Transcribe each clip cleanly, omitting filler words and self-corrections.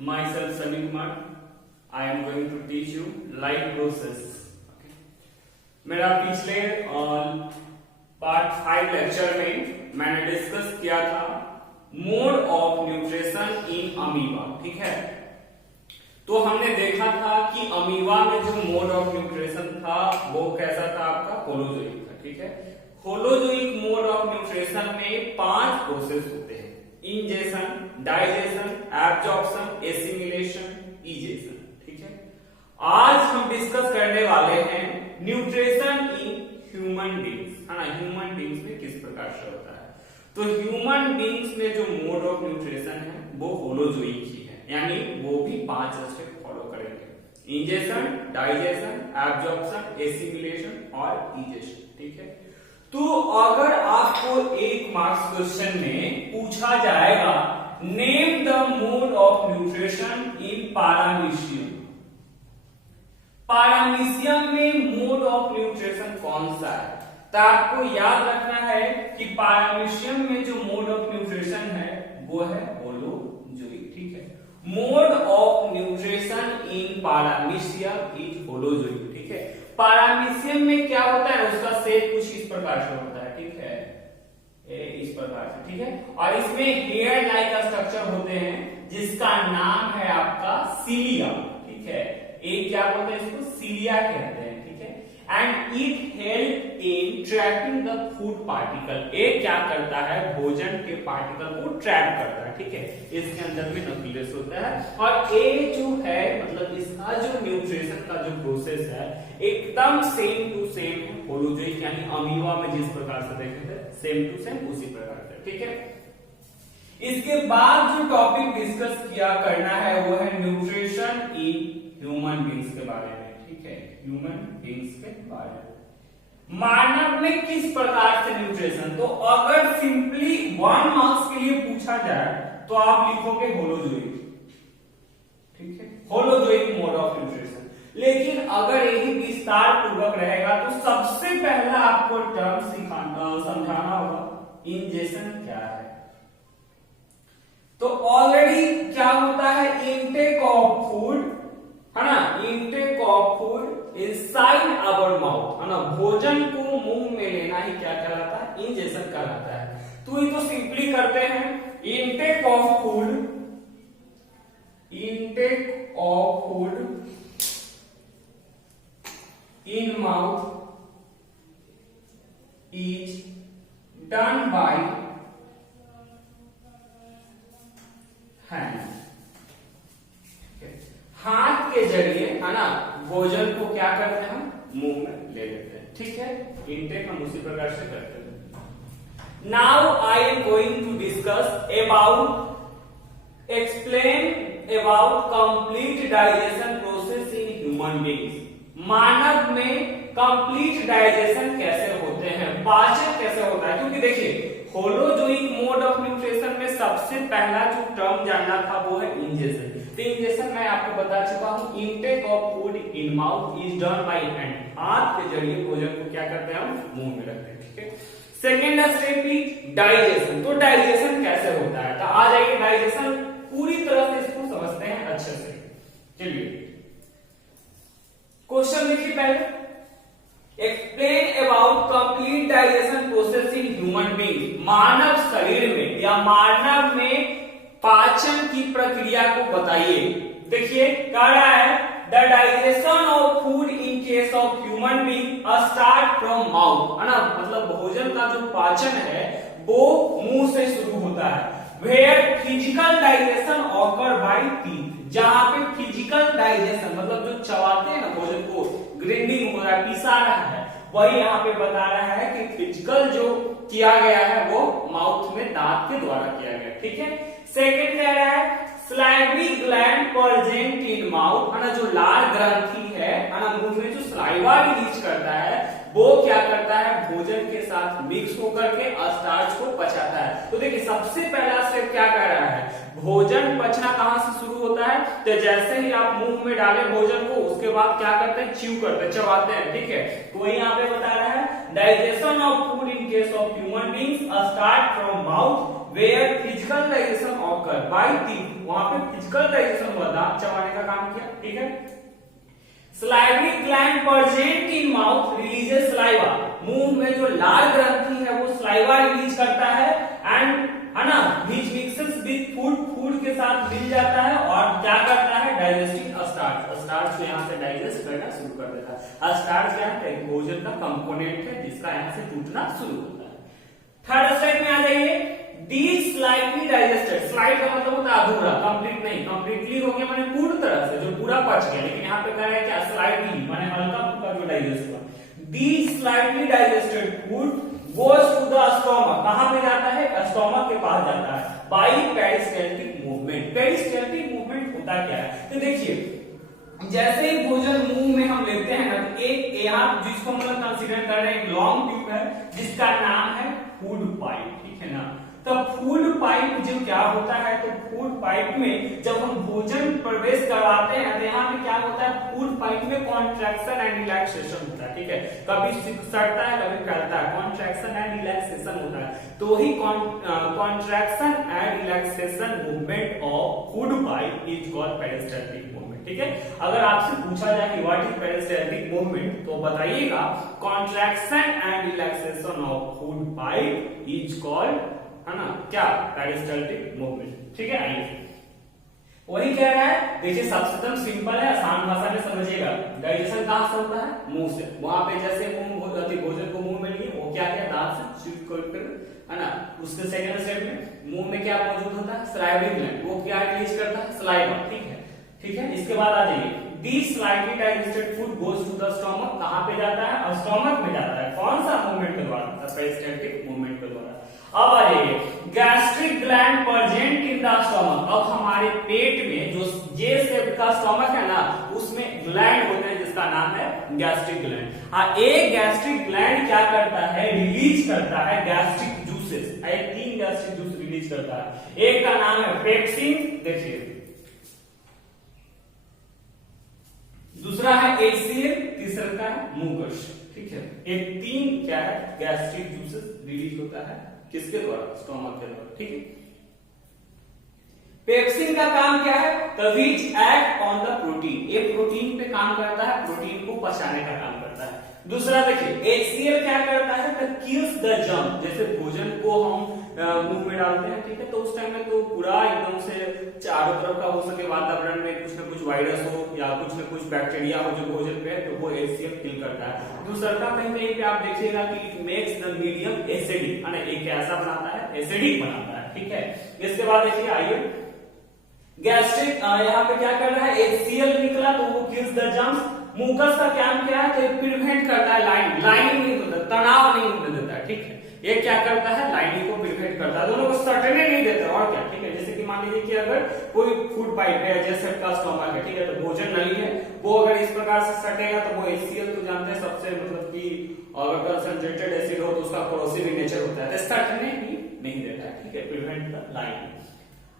Myself Sunny Kumar. I am going to teach you life process. Okay. मेरा पिछले part 5 lecture में मैंने discuss किया था mode of nutrition in amoeba. ठीक है, तो हमने देखा था कि अमीबा में जो मोड ऑफ न्यूट्रिशन था वो कैसा था, आपका होलोजोइक था. ठीक है, होलोजोइक मोड ऑफ न्यूट्रिशन में 5 प्रोसेस होते हैं: ingestion, digestion, absorption, assimilation, egestion. ठीक है, आज हम डिस्कस करने वाले हैं न्यूट्रिशन इन ह्यूमन बींग्स. है ना, ह्यूमन बींग्स में किस प्रकार से होता है. तो ह्यूमन बींग्स में जो मोड ऑफ न्यूट्रिशन है वो होलोजोइक ही है, यानी वो भी 5 स्टेप फॉलो करेंगे: इंजेशन, डाइजेशन, एब्जॉर्प्शन, एसिमिलेशन और इजेशन. ठीक है, तो अगर आपको एक मार्क्स क्वेश्चन में पूछा जाएगा name the mode of nutrition in paramecium, paramecium में मोड ऑफ न्यूट्रिशन कौन सा है, तो आपको याद रखना है कि पारामीशियम में जो मोड ऑफ न्यूट्रिशन है वो है होलोजोइक. ठीक है, mode of nutrition in paramecium is holozoic. ठीक है, पारामीशियम में क्या होता है, उसका शेप कुछ इस प्रकार से होता है. ठीक है, इस प्रकार से. ठीक है, और इसमें हेयर लाइक स्ट्रक्चर होते हैं जिसका नाम है आपका सीलिया. ठीक है, एक क्या बोलते हैं, इसको सीलिया कहते हैं. ठीक है, and it help in trapping the food particle. एक क्या करता है, भोजन के पार्टिकल को ट्रैप करता है. ठीक है, इसके अंदर में न्यूक्लियस होता है. और ये जो है मतलब इसका जो न्यूट्रिशन का जो प्रोसेस है एकदम सेम टू सेम होलोजोइक, यानी अमीबा में जिस प्रकार से देखे थे सेम टू सेम उसी प्रकार से. ठीक है, इसके बाद जो टॉपिक डिस्कस किया करना है वो है न्यूट्रिशन इन ह्यूमन बींग्स के बारे में. ठीक है, ह्यूमन बींग्स के बारे में मानव में किस प्रकार से न्यूट्रिशन. तो अगर सिंपली 1 मार्क्स के लिए पूछा जाए तो आप लिखोगे होलोजोइक. ठीक है, होलोजोइक मोड ऑफ न्यूट्रिशन. लेकिन अगर यही विस्तार पूर्वक रहेगा तो सबसे पहला आपको टर्म समझाना होगा इंजेशन क्या है. तो ऑलरेडी क्या होता है, इनटेक ऑफ फूड, है ना, intake of food inside our mouth, है ना, भोजन को मुंह में लेना ही क्या कहलाता है, इंजेशन कहलाता है. तो ये तो सिंपली करते हैं, intake of food, intake of food in mouth is done by hand. हाथ के जरिए, है ना, भोजन को क्या करते हैं, हम मुंह में ले लेते हैं. ठीक है, इनटेक हम उसी प्रकार से करते हैं. Now I am going to discuss about explain about complete digestion process in human beings. मानव में कंप्लीट डाइजेशन कैसे होते हैं, पाचन कैसे होता है. क्योंकि देखिए होलोजोइक मोड ऑफ न्यूट्रिशन में सबसे पहला जो टर्म जानना था वो है इंजेशन. तो इंजेशन मैं आपको बता चुका हूं, intake of food in mouth is done by hand. हाथ के जरिए भोजन को क्या करते हैं, हम मुंह में रखते हैं. ठीक है, सेकेंड स्टेप इज डाइजेशन. तो डाइजेशन कैसे होता है, तो आ जाइए डाइजेशन पूरी तरह से इसको समझते हैं अच्छे से. चलिए क्वेश्चन देखिए पहले, explain about complete digestion process in human being. मानव शरीर में या मानव में पाचन की प्रक्रिया को बताइए. देखिए कह रहा है the digestion of food in case of human being start from mouth, है ना, मतलब भोजन का जो पाचन है वो मुंह से शुरू होता है. Where physical digestion occur by teeth, जहां पे फिजिकल डाइजेशन मतलब जो चबाते हैं ना भोजन को, ग्राइंडिंग हो रहा है, पिसा रहा है, वही यहाँ पे बता रहा है कि फिजिकल जो किया गया है वो माउथ में दांत के द्वारा किया गया. ठीक है, सेकंड कह रहा है salivary gland present in mouth, है ना, जो लार ग्रंथि है ना, मुंह में जो स्लाइवा रिलीज करता है वो क्या करता है, भोजन के साथ मिक्स होकर के स्टार्च को पचाता है. तो देखिए सबसे पहला स्टेप क्या कह रहा है, भोजन पचना कहां से शुरू होता है, तो जैसे ही आप मुंह में डाले भोजन को उसके बाद क्या करते हैं, च्यू करते हैं, चबाते हैं. ठीक है, तो वही यहाँ पे बता रहा है digestion of food in case of human beings start from mouth where physical digestion occur by teeth, वहां पे फिजिकल डाइजेशन हुआ, दांत चबाने का काम किया, ठीक है। Salivary gland present in mouth releases saliva, मुंह में जो लाल ग्रंथि है वो सलाइवा रिलीज करता है, एंड है ना, which mixes with food, food के साथ मिल जाता है और क्या करता है, डाइजेस्टिंग स्टार्च, स्टार्च को यहाँ से डाइजेस्ट करना शुरू कर देता है। स्टार्च क्या है, भोजन का कंपोनेंट है जिसका यहाँ से टूटना शुरू होता है। थर्ड स्टेप में आ जाइए, these slightly digested, slight का मतलब होता है अधूरा, कंप्लीट नहीं, कंप्लीटली हो गया माने पूर्ण तरह से जो पूरा पच गया, लेकिन यहाँ पे कह रहा है क्या, slightly माने हल्का फुल्का जो डाइजेस्ट हुआ। these slightly digested food goes to the stomach, कहां पे जाता है, स्टोमक के पास जाता है, by peristaltic movement। peristaltic movement होता क्या है, तो देखिए जैसे ही भोजन मुंह में हम लेते हैं ना, एक यहाँ जिसको हम लोग कंसीडर कर रहे हैं, एक लॉन्ग ट्यूब है जिसका नाम है फूड पाइप, ठीक है ना। तो फूड पाइप जो क्या होता है, तो फूड पाइप में जब हम भोजन प्रवेश करवाते हैं तो यहाँ पे क्या होता है, फूड पाइप में कॉन्ट्रैक्शन एंड रिलैक्सेशन होता है, ठीक है। कभी सटता है कभी फैलता है, कॉन्ट्रैक्शन एंड रिलैक्सेशन होता है, तो ही contraction and relaxation movement of food pipe is called peristaltic movement, ठीक है। अगर आपसे पूछा जाए कि व्हाट इज पेरिस्टाल्टिक मूवमेंट, तो बताइएगा contraction and relaxation of food pipe is called, है ना, क्या, पेरिस्टाल्टिक मूवमेंट, ठीक है। आइए वही कह रहा है, देखिए सबसे एकदम सिंपल है, आसान भाषा में समझिएगा। डाइजेशन कहां से होता है, मुंह से, वहां पे जैसे भोजन को मुंह में लिए, वो क्या क्या दांत से चूक कर, है ना। उसके सेकंड स्टेप में मुंह में क्या मौजूद होता है, सलाइवरी ग्लैंड, वो क्या रिलीज करता है, सलाइवा, ठीक है, ठीक है। इसके बाद आ जाइए, These slightly digested food goes to the stomach, कहां पे जाता है, और स्टोमक में जाता है, कौन सा मूवमेंट के द्वारा, पेरिस्टाल्टिक मूवमेंट के द्वारा। अब आ जाइए, gastric gland present in the stomach, अब हमारे पेट में जो जे शेप का स्टोमक है ना, उसमें ग्लैंड होते हैं जिसका नाम है गैस्ट्रिक ग्लैंड। हाँ, एक गैस्ट्रिक ग्लैंड क्या करता है, रिलीज करता है गैस्ट्रिक जूसेस, एक 3 गैस्ट्रिक जूस रिलीज करता है, एक का नाम है पेप्सिन, देखिए, दूसरा है HCl, तीसरा का है मुकस, ठीक है। एक 3 क्या है, गैस्ट्रिक जूसेस रिलीज होता है किसके द्वारा, स्टोमक के द्वारा, ठीक है। पेप्सिन का काम क्या है, which act on the protein, ये प्रोटीन पे काम करता है, प्रोटीन को पचाने का काम करता है। दूसरा देखिए HCl क्या करता है, तो किल्स द जर्म, जैसे भोजन को हम मुंह में डालते हैं, ठीक है, तो उस टाइम में तो पूरा एकदम से चारों तरफ का हो सके वातावरण में कुछ ना कुछ वायरस हो या कुछ ना कुछ बैक्टीरिया हो जो भोजन पे है, तो वो HCl किल करता है। दूसरा का कहीं कहीं पे आप देखिएगा कि it makes the medium acidic, है ना, एक ऐसा बनाता है, एसिडिक बनाता है, ठीक है। इसके बाद देखिए, आइए गैस्ट्रिक, यहाँ पे क्या कर रहा है, HCl निकला तो वो किल्स द जर्म्स। मुकस का काम क्या है, तो प्रिवेंट करता है लाइनिंग नहीं होता, तनाव नहीं होने देता है, ठीक है। ये क्या करता है, लाइनिंग को प्रिवेंट करता है, दोनों को सटने नहीं देता, और क्या, ठीक है। जैसे कि मान लीजिए कि अगर कोई फूड पाइप है जैसे का स्टोमक है, ठीक है, तो भोजन नली है, वो अगर इस प्रकार से सटेगा तो वो HCl तो जानते हैं सबसे, मतलब कि अगर कंसंट्रेटेड एसिड हो तो उसका कोरोसिव नेचर होता है, तो सटने ही नहीं देता है, ठीक है, prevent the lining.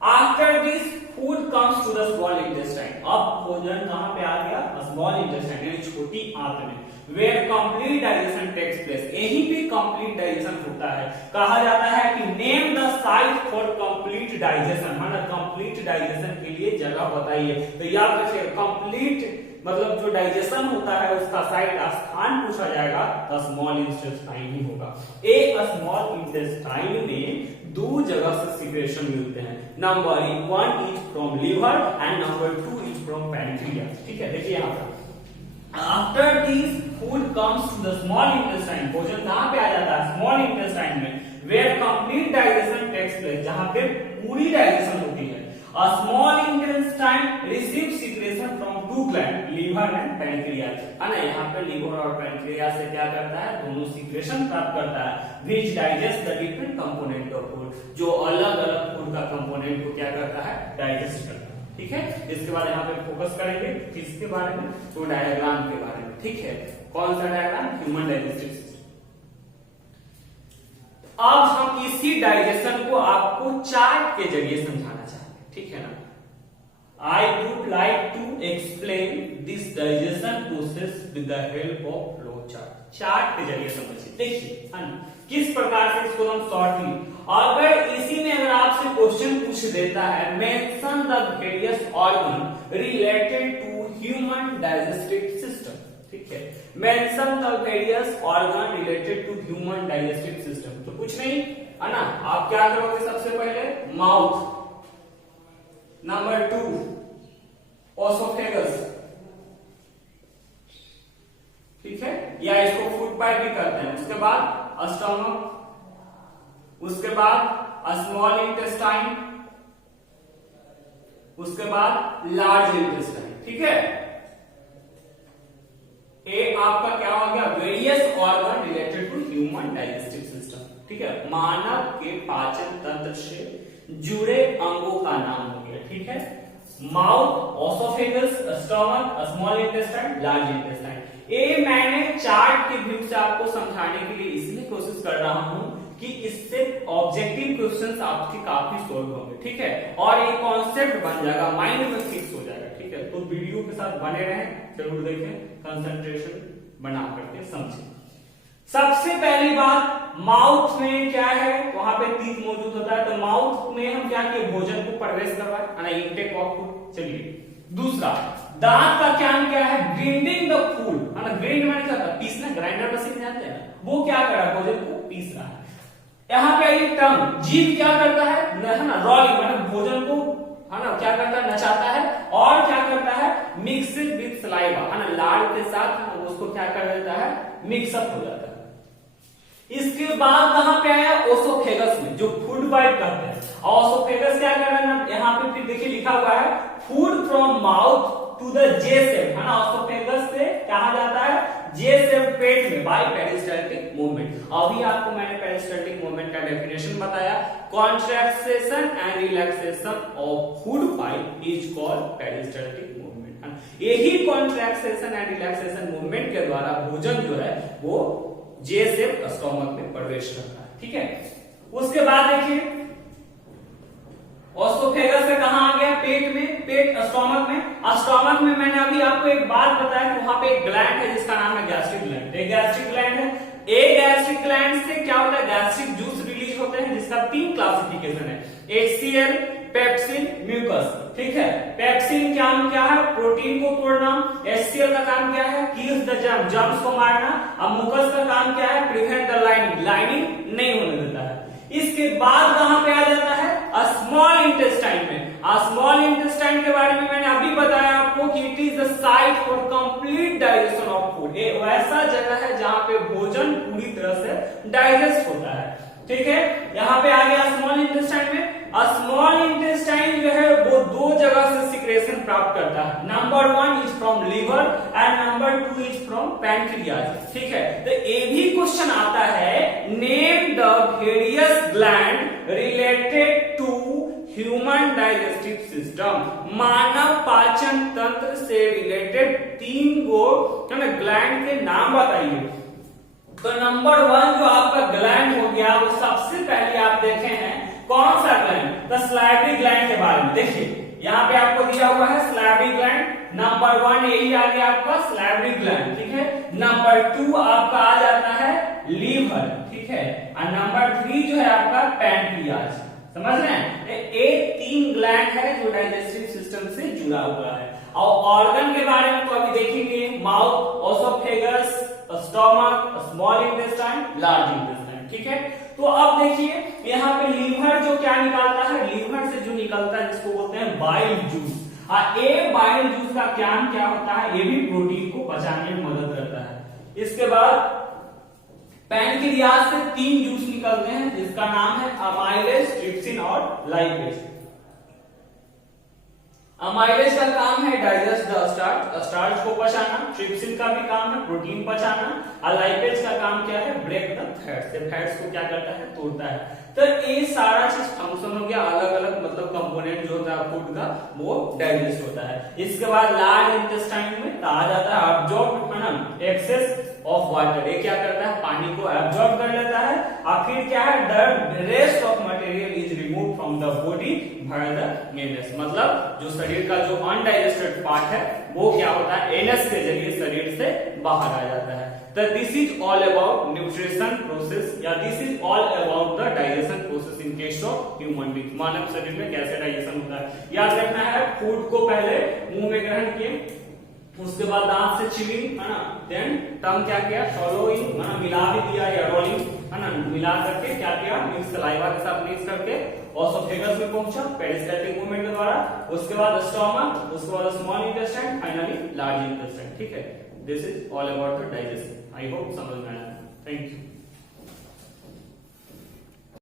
After this food comes to the small intestine, अब भोजन कहां पे आ गया, स्मॉल इंटेस्टाइन यानी छोटी आंत में, where complete digestion takes place, यहीं पे कंप्लीट डाइजेशन होता है। कहा जाता है कि name the site for complete digestion, माना कंप्लीट डाइजेशन के लिए जगह बताइए, तो याद रखिए कंप्लीट मतलब जो डाइजेशन होता है उसका साइड स्थान पूछा जाएगा तो स्मॉल इंटेस्टाइन ही होगा। एक स्मॉल इंटेस्टाइन में 2 जगह से सिक्रेशन मिलते हैं, number 1 is from liver and number 2 is from pancreas, ठीक है। देखिए यहाँ पर after this food comes to the small intestine, भोजन कहां पे आ जाता है, स्मॉल इंटेस्टाइन में, where complete digestion takes place, जहां पे पूरी डाइजेशन होती है। A small intestine receives secretion from 2 glands, liver and pancreas, है ना। यहाँ पे लीवर और पैनक्रियास से क्या करता है, दोनों सिक्रेशन प्राप्त करता है, which digest the different component of food, जो अलग अलग फूड का कंपोनेंट को क्या करता है, डाइजेस्ट करता है, ठीक है। इसके बाद यहाँ पे फोकस करेंगे किसके बारे में, तो डायग्राम के बारे में, ठीक है। कौन सा डायग्राम, ह्यूमन डाइजेस्टिव सिस्टम। अब हम इसी डाइजेशन को आपको चार्ट के जरिए समझाना चाहते हैं, ठीक है ना। I would like to explain this digestion process with the help of flow chart। Chart के जरिए समझिए। देखिए है ना किस प्रकार से इसको हम शॉर्टली, अगर इसी में अगर आपसे क्वेश्चन पूछ देता है mention the various organ related to human digestive system, ठीक है, mention the various organ related to human digestive system, तो कुछ नहीं है ना, आप क्या करोगे सबसे पहले माउथ, नंबर 2 ओसोफेगस, ठीक है, या इसको फूड पाइप भी कहते हैं, उसके बाद स्टमक, उसके बाद स्मॉल इंटेस्टाइन, उसके बाद लार्ज इंटेस्टाइन, ठीक है। ए आपका क्या हो गया, various organ related to human digestive system, ठीक है, मानव के पाचन तंत्र से जुड़े अंगों का नाम हो गया, ठीक है, mouth, oesophagus, stomach, small intestine, large intestine. ये मैंने चार्ट के व्यू से आपको समझाने के लिए इसलिए कोशिश कर रहा हूं कि इससे ऑब्जेक्टिव क्वेश्चंस आपके काफी सॉल्व होंगे, ठीक है, और एक कॉन्सेप्ट बन जाएगा, माइंड में फिक्स हो जाएगा, ठीक है। तो वीडियो के साथ बने रहें, जरूर देखें, कंसंट्रेशन बना करके समझें। सबसे पहली बात, माउथ में क्या है, वहां पे तीत मौजूद होता है, तो माउथ में हम क्या किए, भोजन को प्रवेश करवाए, इंटेक ऑफ फूड। चलिए दूसरा, दांत का क्या है, ग्राइंडिंग द फूड, है ना, ग्राइंड माने क्या होता है, पीसना, ग्राइंडर मशीन जानते हैं ना, वो क्या कर रहा है, भोजन को पीस रहा है। यहाँ पे ये टंग, जीभ क्या करता है ना, रॉलिंग मतलब भोजन को है ना क्या करता है, नचाता है, और क्या करता है, मिक्स विद सलाइवा, है ना, लार के साथ है ना, उसको क्या कर देता है, मिक्सअप हो जाता है। इसके बाद कहां पे आया, ओसोफेगस में, जो फूड पाइप कहते हैं, और ओसोफेगस क्या कर रहा है ना, यहाँ पे फिर देखिए लिखा हुआ है food from mouth to the J shape, है ना, ओसोफेगस से कहा जाता है जे शेप पेट में बाय पेरिस्टाल्टिक मूवमेंट। अभी आपको मैंने पेरिस्टाल्टिक मूवमेंट का डेफिनेशन बताया, contraction and relaxation of food pipe is called peristaltic movement. यही कॉन्ट्रैक्शन एंड रिलैक्सेशन मूवमेंट के द्वारा भोजन जो है वो जे शेप स्टोमक में प्रवेश करता है, ठीक है। उसके बाद देखिए ओसोफेगस से कहां आ गया, पेट में, पेट स्टोमक में। स्टोमक में मैंने अभी आपको एक बात बताया कि वहां पे एक ग्लैंड है जिसका नाम है गैस्ट्रिक ग्लैंड। एक गैस्ट्रिक ग्लैंड है, एक गैस्ट्रिक ग्लैंड से क्या होता है, गैस्ट्रिक जूस रिलीज होते हैं जिसका 3 क्लासिफिकेशन है, HCl, पेप्सिन, म्यूकस, ठीक है। पेप्सिन क्या है, प्रोटीन को तोड़ना, HCl का काम क्या है, किल्स द जर्म, जर्म्स को मारना, और म्यूकस का काम क्या है, प्रिवेंट द लाइनिंग, लाइनिंग नहीं होने देता है। इसके बाद कहां पे आ जाता है, स्मॉल इंटेस्टाइन में। स्मॉल इंटेस्टाइन के बारे में मैंने अभी बताया आपको कि it is the site for complete digestion of food. ये वैसा जगह है जहां पे भोजन पूरी तरह से डाइजेस्ट होता है, ठीक है। यहाँ पे आ गया स्मॉल इंटेस्टाइन में। स्मॉल इंटेस्टाइन जो है वो 2 जगह से सिक्रेशन प्राप्त करता है, number 1 is from liver and number 2 is from pancreas, ठीक है। तो ये भी क्वेश्चन आता है, name the various gland related to human digestive system, मानव पाचन तंत्र से रिलेटेड 3 गो ग्लैंड के नाम बताइए। तो नंबर 1 जो आपका ग्लैंड हो गया वो सबसे पहले आप देखे हैं कौन सा ग्लैंड, द सलाइवरी ग्लैंड के बारे में। देखिए यहाँ पे आपको दिया हुआ है सलाइवरी ग्लैंड, नंबर 1 यही आ गया आपका सलाइवरी ग्लैंड, ठीक है। नंबर 2 आपका आ जाता है लीवर, ठीक है, और नंबर 3 जो है आपका पैंक्रियाज, समझ रहे हैं। ये 3 ग्लैंड है जो डाइजेस्टिव सिस्टम से जुड़ा हुआ है। और ऑर्गन के बारे में तो अभी देखेंगे, mouth, oesophagus, stomach, small intestine, large intestine, ठीक है। तो अब देखिए यहाँ पे लीवर जो क्या निकालता है, लीवर से जो निकलता है जिसको बोलते हैं बाइल जूस। ये बाइल जूस का काम क्या होता है, ये भी प्रोटीन को पचाने में मदद करता है। इसके बाद पैंक्रियाज से 3 जूस निकलते हैं जिसका नाम है अमाइलेज, ट्रिप्सिन और लाइपेज। अमाइलेज का काम है डाइजेस्ट द स्टार्च, स्टार्च को पचाना, ट्रिप्सिन का भी काम है प्रोटीन पचाना, और लाइपेज का काम क्या है, ब्रेक द फैट्स, फैट्स को क्या करता है, तोड़ता है। तो ये सारा चीज फंक्शन हो गया, अलग अलग मतलब कंपोनेंट जो होता है फूड का वो डाइजेस्ट होता है। इसके बाद लार्ज इंटेस्टाइन में कहा जाता है अब्जॉर्ब, है ना, एक्सेस ऑफ वाटर, ये क्या करता है, पानी को एब्जॉर्ब कर लेता है, और फिर क्या है, the rest of material is remove from the body by the anus, मतलब जो शरीर का जो अनडाइजेस्टेड पार्ट है वो क्या होता है, एनस के जरिए शरीर से बाहर आ जाता है। तो this is all about nutrition process या this is all about the digestion process in case of human being. मानव शरीर में कैसे डाइजेशन होता है याद रखना है। फूड को पहले मुंह में ग्रहण किए, उसके बाद दांत से च्यूइंग, है ना, देन टंग क्या किया, swallowing, है ना, मिला भी दिया या रोलिंग, है ना, मिला करके क्या किया, मिक्स सलाइवा के साथ मिक्स करके ऑसोफेगस में पहुंचा पेरिस्टैल्टिक मूवमेंट के द्वारा, उसके बाद स्टोमक, उसके बाद small intestine, finally large intestine. ठीक है, this is all about the digestion. I hope समझ में आया। Thank you.